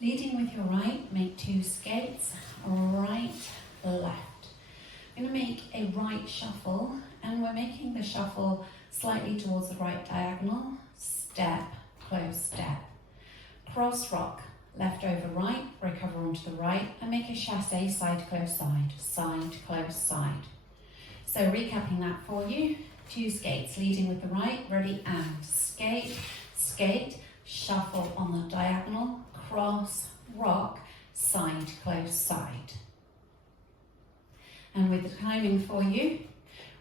Leading with your right, make 2 skates, right, left. I'm going to make a right shuffle, and we're making the shuffle slightly towards the right diagonal. Step, close, step. Cross rock, left over right, recover onto the right, and make a chassé, side, close, side, side, close, side. So recapping that for you, 2 skates, leading with the right, ready, and skate, skate, shuffle on the diagonal, cross, rock, side, close, side. And with the timing for you,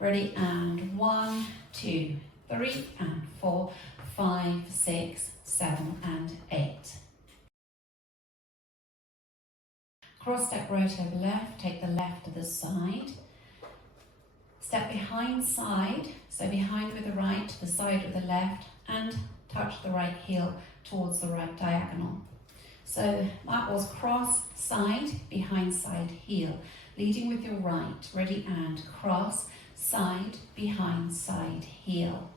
ready, and 1, 2, 3, and 4, 5, 6, 7, and 8. Cross step right over left, take the left to the side. Step behind side, so behind with the right, to the side with the left, and touch the right heel towards the right diagonal. So that was cross, side, behind, side, heel. Leading with your right, ready, and cross, side, behind, side, heel.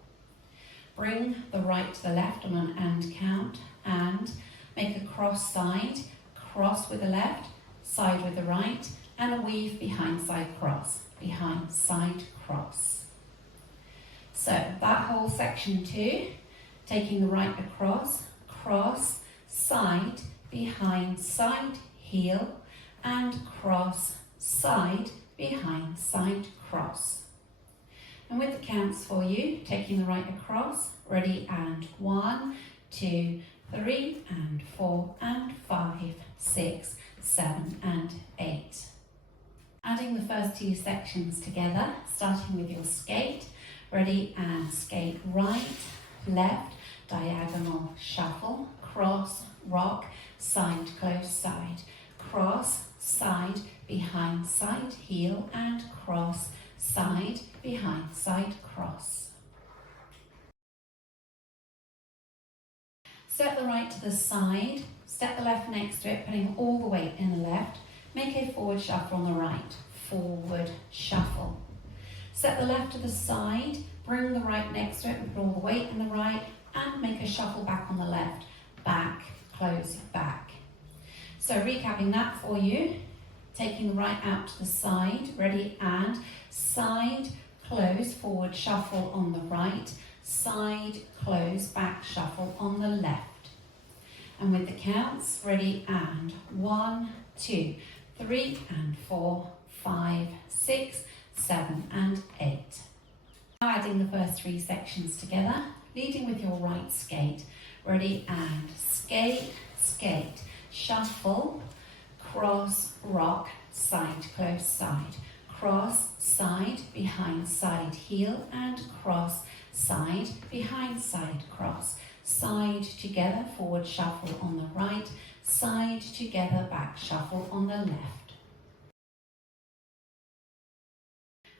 Bring the right to the left on an and count, and make a cross side, cross with the left, side with the right, and a weave behind, side, cross, behind, side, cross. So that whole section 2, taking the right across, cross, side, behind, side, heel, and cross, side, behind, side, cross. And with the counts for you, taking the right across, ready, and 1, 2, 3, and 4, and 5, 6, 7, and 8. Adding the first 2 sections together, starting with your skate, ready, and skate right, left, diagonal, shuffle, cross, rock, side, close, side, cross, side, behind, side, heel, and cross, side, behind, side, cross. Step the right to the side, step the left next to it, putting all the weight in the left. Make a forward shuffle on the right, forward shuffle. Step the left to the side, bring the right next to it and put all the weight in the right, and make a shuffle back on the left, back, close, back. So recapping that for you, taking the right out to the side, ready, and side, close, forward shuffle on the right, side, close, back shuffle on the left. And with the counts, ready, and 1, 2, 3, and 4, 5, 6, 7, and 8. Now adding the first 3 sections together, leading with your right skate, ready, and skate, skate, shuffle, cross, rock, side, close, side, cross, side, behind, side, heel, and cross, side, behind, side, cross, side, together, forward shuffle on the right, side, together, back shuffle on the left.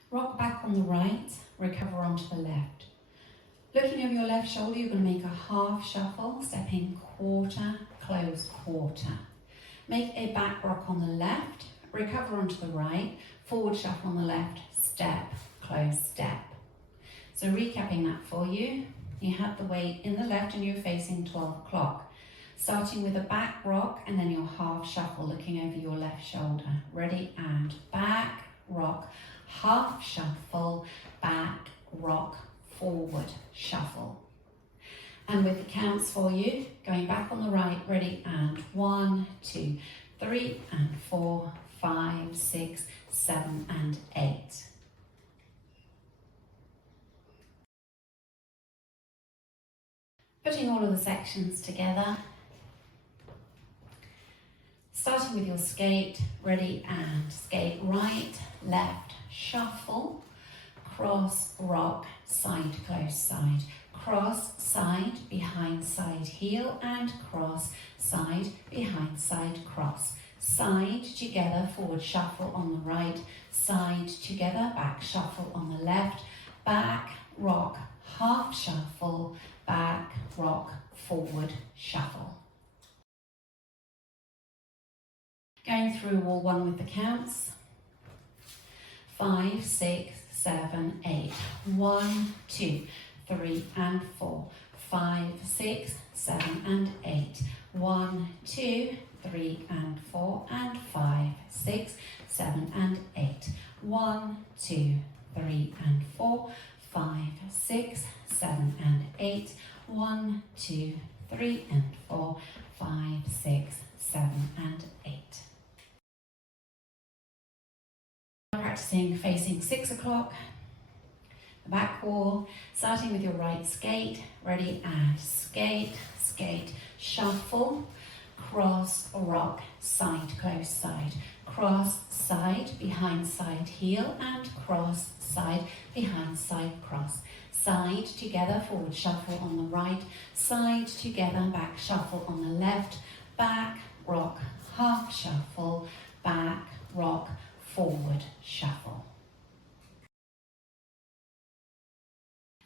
Rock back on the right, recover onto the left. Looking over your left shoulder, you're going to make a half shuffle, stepping quarter, close, quarter. Make a back rock on the left, recover onto the right, forward shuffle on the left, step, close, step. So recapping that for you, you had the weight in the left and you're facing 12 o'clock. Starting with a back rock and then your half shuffle, looking over your left shoulder. Ready, and back, rock, half shuffle, back, rock, forward shuffle. And with the counts for you, going back on the right, ready, and 1, 2, 3, and 4, 5, 6, 7, and 8. Putting all of the sections together, starting with your skate, ready, and skate right, left, shuffle, cross, rock, side, close, side, cross, side, behind, side, heel, and cross, side, behind, side, cross, side, together, forward shuffle on the right, side, together, back shuffle on the left, back, rock, half shuffle, back, rock, forward shuffle. Going through all one with the counts. 5, 6, 7, 8. 1, 2, 3, and 4. 5, 6, 7, and 8. 1, 2, 3 and 4 and 5, 6, 7 and 8. 1, 2, 3 and 4, 5, 6, 7 and 8. 1, 2, 3 and 4, 5, 6, 7 and 8. Practicing facing 6 o'clock, the back wall, starting with your right skate. Ready, and skate, skate, shuffle, cross, rock, side, close, side, cross, side, behind, side, heel, and cross, side, behind, side, cross. Side together, forward shuffle on the right, side together, back shuffle on the left, back, rock, half shuffle, back, rock, forward shuffle.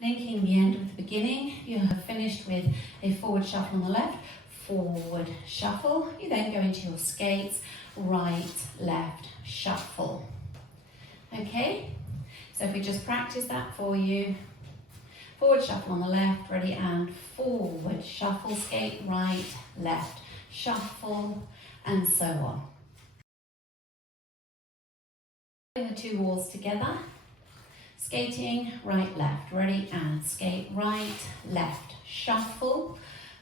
Linking the end with the beginning, you have finished with a forward shuffle on the left, forward shuffle. You then go into your skates, right, left, shuffle. Okay, so if we just practice that for you. Forward shuffle on the left, ready, and forward shuffle, skate, right, left, shuffle, and so on. Bring the two walls together. Skating, right, left, ready, and skate, right, left, shuffle,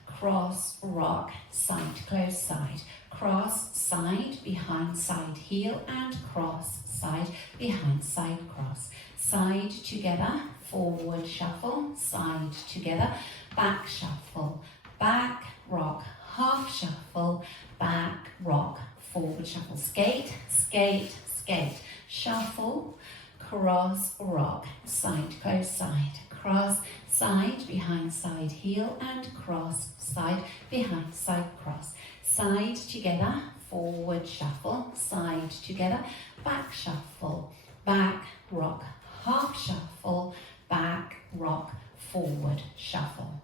cross, rock, side, close, side, cross, side, behind, side, heel, and cross, side, behind, side, cross. Side together, forward shuffle, side together, back shuffle, back, rock, half shuffle, back, rock, forward shuffle, skate, skate, skate, shuffle, cross, rock, side, close, side, cross, side, behind, side, heel, and cross, side, behind, side, cross. Side together, forward shuffle, side together, back shuffle, back, rock, half shuffle, back, rock, forward shuffle.